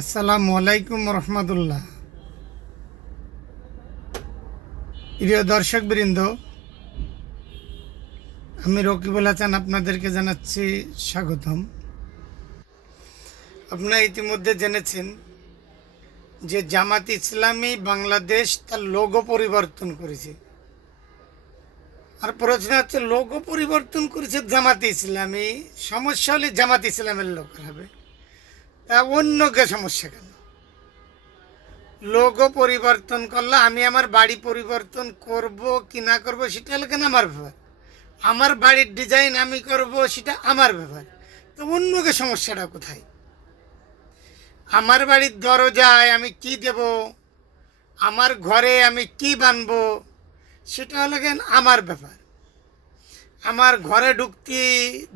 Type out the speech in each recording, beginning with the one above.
আসসালামু আলাইকুম রহমতুল্লাহ। প্রিয় দর্শকবৃন্দ, আমি রকিবুল হাসান আপনাদেরকে জানাচ্ছি স্বাগতম। আপনারা ইতিমধ্যে জেনেছেন যে জামাত ইসলামী বাংলাদেশ তার লোগো পরিবর্তন করেছে। আর প্রশ্ন হচ্ছে, লোগো পরিবর্তন করেছে জামাত ইসলামী, সমস্যা হলে জামাত ইসলামের লোক হবে, তা অন্যকে সমস্যা কেন? লোগো পরিবর্তন করলে আমি আমার বাড়ি পরিবর্তন করব কি না করব সেটা হলো কেন আমার ব্যাপার। আমার বাড়ির ডিজাইন আমি করব, সেটা আমার ব্যাপার। তো অন্যকে সমস্যাটা কোথায়? আমার বাড়ির দরজায় আমি কি দেব, আমার ঘরে আমি কি বানবো, সেটা হলো কেন আমার ব্যাপার। আমার ঘরে ঢুকতে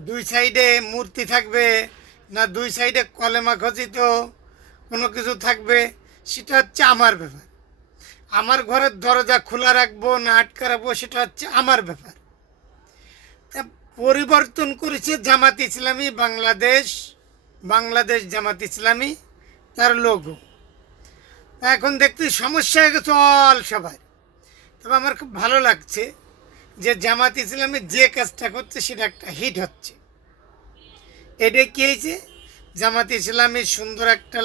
দুই সাইডে মূর্তি থাকবে না দুই সাইডে কলেমা খচিত কোনো কিছু থাকবে, সেটা হচ্ছে আমার ব্যাপার। আমার ঘরের দরজা খোলা রাখবো না আটকা রাখবো, সেটা হচ্ছে আমার ব্যাপার। তা পরিবর্তন করেছে জামাত ইসলামী বাংলাদেশ, বাংলাদেশ জামাত ইসলামী তার লোগো। এখন দেখতে সমস্যা হয়ে গেছে অল সবার। তবে আমার খুব ভালো লাগছে যে জামাত ইসলামী যে কাজটা করছে সেটা একটা হিট হচ্ছে। এটা কি হয়েছে? জামাত ইসলামী সুন্দর একটা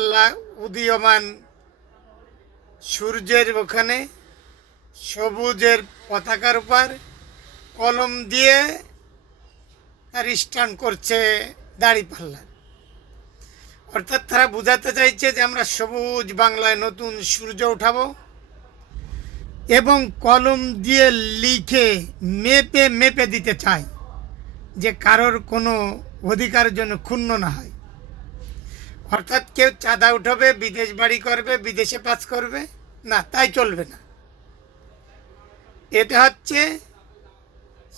উদীয়মান সূর্যের ওখানে সবুজের পতাকার উপর কলম দিয়ে তার স্ট্যান্ড করছে দাঁড়িপাল্লা। অর্থাৎ তারা বোঝাতে চাইছে যে আমরা সবুজ বাংলায় নতুন সূর্য উঠাবো এবং কলম দিয়ে লিখে মেপে মেপে দিতে চাই যে কারোর কোনো অধিকারের জন্য ক্ষুণ্ণ না হয়। অর্থাৎ কেউ চাঁদা উঠাবে, বিদেশ বাড়ি করবে, বিদেশে পাস করবে না, তাই চলবে না। এটা হচ্ছে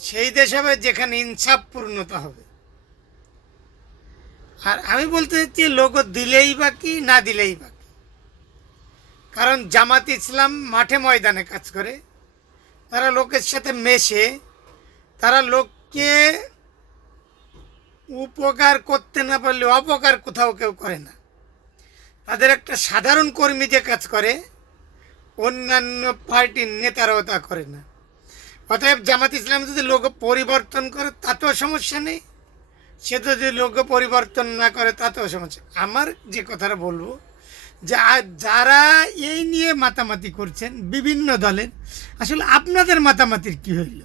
সেই দেশ হবে যেখানে ইনসাফ পূর্ণতা হবে। আর আমি বলতে চাচ্ছি, লোগো দিলেই বা কি, না দিলেই বা কি। কারণ জামাত ইসলাম মাঠে ময়দানে কাজ করে, তারা লোকের সাথে মেশে, তারা লোককে উপকার করতে না পারলে অপকার কোথাও কেউ করে না। তাদের একটা সাধারণ কর্মী যে কাজ করে, অন্যান্য পার্টির নেতারাও তা করে না। অতএব জামাত ইসলাম যদি লোগো পরিবর্তন করে তাতেও সমস্যা নেই, সে যদি লোগো পরিবর্তন না করে তাতেও সমস্যা। আমার যে কথাটা বলবো, যে যারা এই নিয়ে মাতামাতি করছেন বিভিন্ন দলের, আসলে আপনাদের মাতামাতির কি হইল?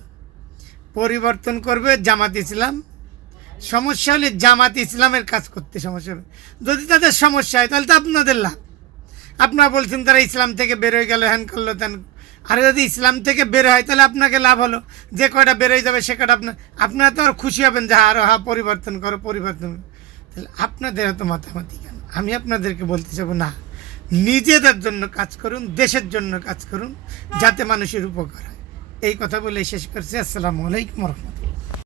পরিবর্তন করবে জামাত ইসলাম, সমস্যা হলে জামাত ইসলামের কাজ করতে সমস্যা হবে। যদি তাদের সমস্যা হয় তাহলে তো আপনাদের লাভ। আপনারা বলছেন তারা ইসলাম থেকে বের হয়ে গেল, হ্যান করলো তেন। আর যদি ইসলাম থেকে বের হয় তাহলে আপনাকে লাভ হলো, যে কয়টা বের হয়ে যাবে সে কয়টা আপনারা তো আর খুশি হবেন যে আরো পরিবর্তন করো পরিবর্তন। তাহলে আপনাদের এত মাতামাতি কেন? আমি আপনাদেরকে বলতে চাবো না, নিজেদের জন্য কাজ করুন, দেশের জন্য কাজ করুন, যাতে মানুষের উপকার হয়। এই কথা বলে শেষ করছি। আসসালামু আলাইকুম রহমতুল্লাহ।